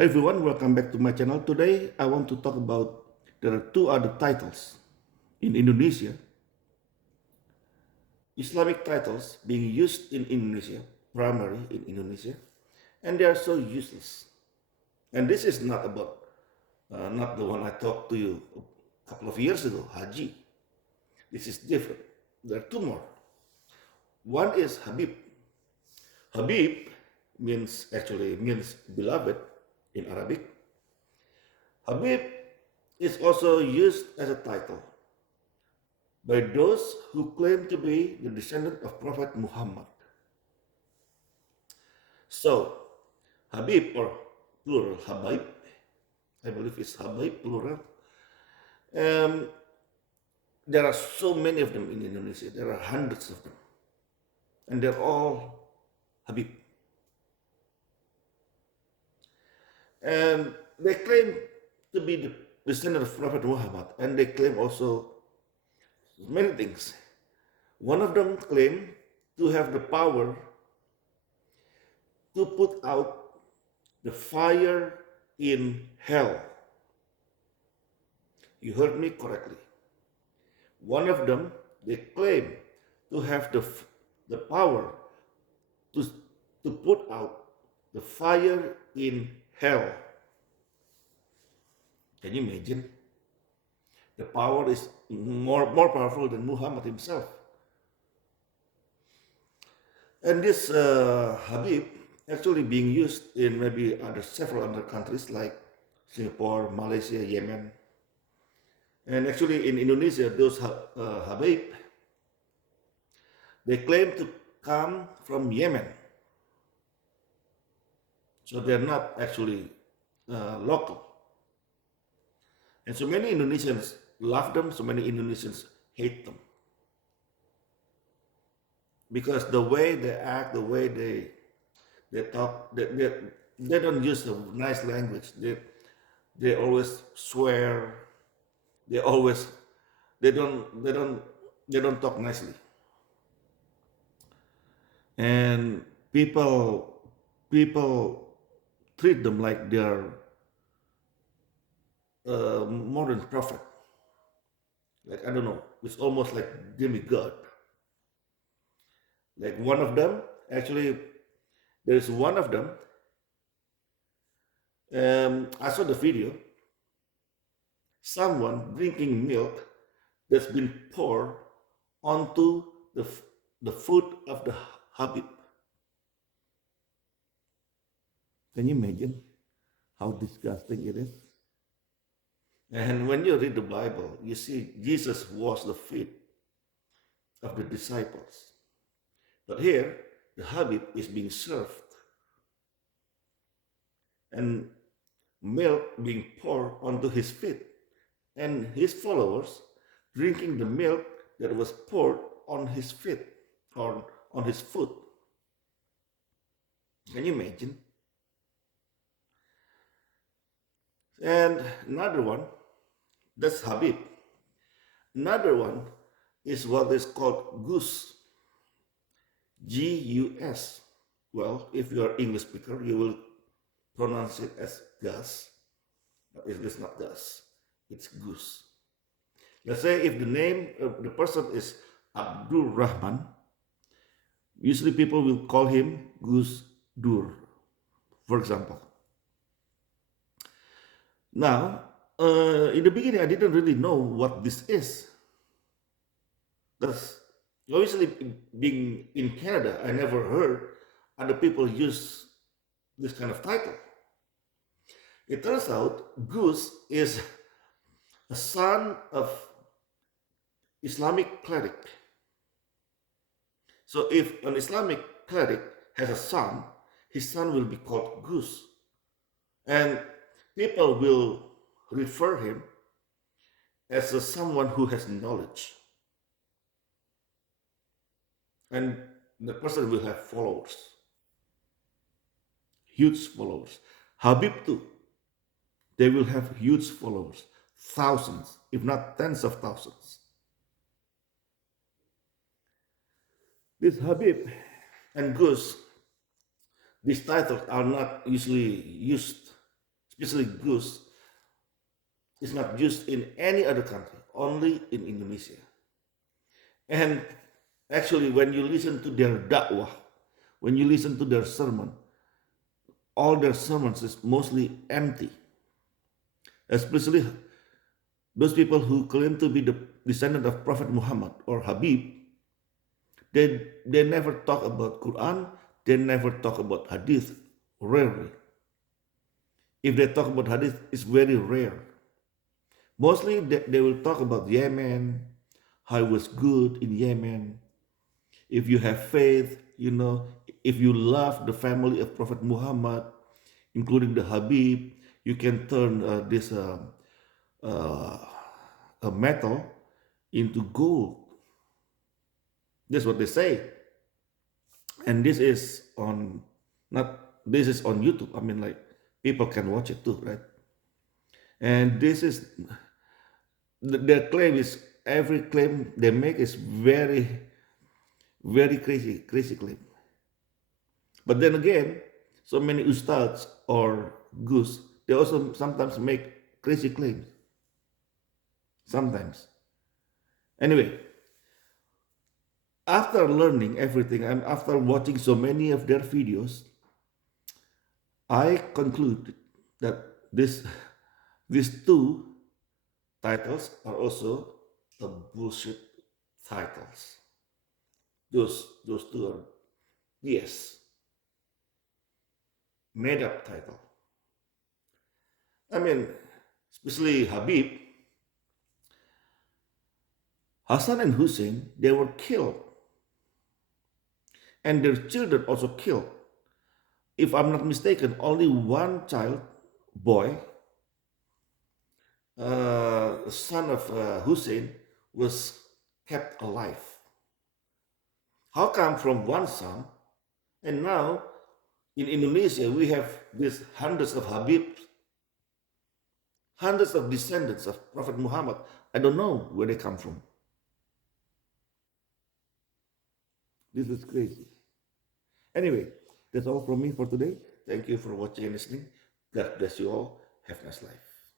Hi everyone, welcome back to my channel. Today I want to talk about there are two other titles in Indonesia, Islamic titles being used in Indonesia, primarily in Indonesia, and they are so useless. And this is not about not the one I talked to you a couple of years ago, Haji. This is different. There are two more. One is Habib. Habib means beloved in Arabic. Habib is also used as a title by those who claim to be the descendant of Prophet Muhammad. So, Habib or plural Habaib, I believe it's Habaib plural. Um, there are so many of them in Indonesia. There are hundreds of them, and they're all Habib. And they claim to be the descendant of Prophet Muhammad, and they claim also many things. One of them claimed to have the power to put out the fire in hell. You heard me correctly. One of them, they claim to have the power to, to put out the fire in hell. Can you imagine? The power is more powerful than Muhammad himself. And this Habib actually being used in maybe several other countries like Singapore, Malaysia, Yemen. And actually in Indonesia, those Habib, they claim to come from Yemen. So they're not actually local. And so many Indonesians love them, so many Indonesians hate them. Because the way they act, the way they talk, they don't use a nice language. They always swear. They always they don't talk nicely. And people treat them like they're modern prophet. Like I don't know, it's almost like demigod. Like one of them, actually, there is one of them. I saw the video. Someone drinking milk that's been poured onto the foot of the Habib. Can you imagine how disgusting it is? And when you read the Bible, you see Jesus washed the feet of the disciples. But here, the Habib is being served and milk being poured onto his feet, and his followers drinking the milk that was poured on his feet or on his foot. Can you imagine? And another one, that's Habib. Another one is what is called Gus. Gus. Well, if you are English speaker, you will pronounce it as Gus, but it is not Gus. It's Gus. Let's say if the name of the person is Abdul Rahman, usually people will call him Gus Dur, for example. Now, in the beginning, I didn't really know what this is. Because obviously, being in Canada, I never heard other people use this kind of title. It turns out Gus is a son of Islamic cleric. So if an Islamic cleric has a son, his son will be called Gus. And people will refer him as someone who has knowledge. And the person will have followers, huge followers. Habib too, they will have huge followers, thousands, if not tens of thousands. This Habib and Gus, these titles are not usually used especially goose, is not used in any other country, only in Indonesia. And actually, when you listen to their dakwah, when you listen to their sermon, all their sermons is mostly empty. Especially those people who claim to be the descendant of Prophet Muhammad or Habib, they never talk about Quran, they never talk about Hadith, rarely. If they talk about Hadith, it's very rare. Mostly they will talk about Yemen, how it was good in Yemen. If you have faith, if you love the family of Prophet Muhammad, including the Habib, you can turn this uh, a metal into gold. That's what they say. And this is on not this is on YouTube. I mean, like, people can watch it too, right? And this is their claim is every claim they make is very, very crazy claim. But then again, so many ustads or gus, they also sometimes make crazy claims. Sometimes. Anyway, after learning everything and after watching so many of their videos, I conclude that these two titles are also the bullshit titles. Those two are, yes, made up title. I mean, especially Habib, Hassan and Hussein, they were killed, and their children also killed. If I'm not mistaken, only one child, boy, son of Hussein, was kept alive. How come from one son, and now in Indonesia we have these hundreds of Habibs, hundreds of descendants of Prophet Muhammad? I don't know where they come from. This is crazy. Anyway, that's all from me for today. Thank you for watching and listening. God bless you all. Have a nice life.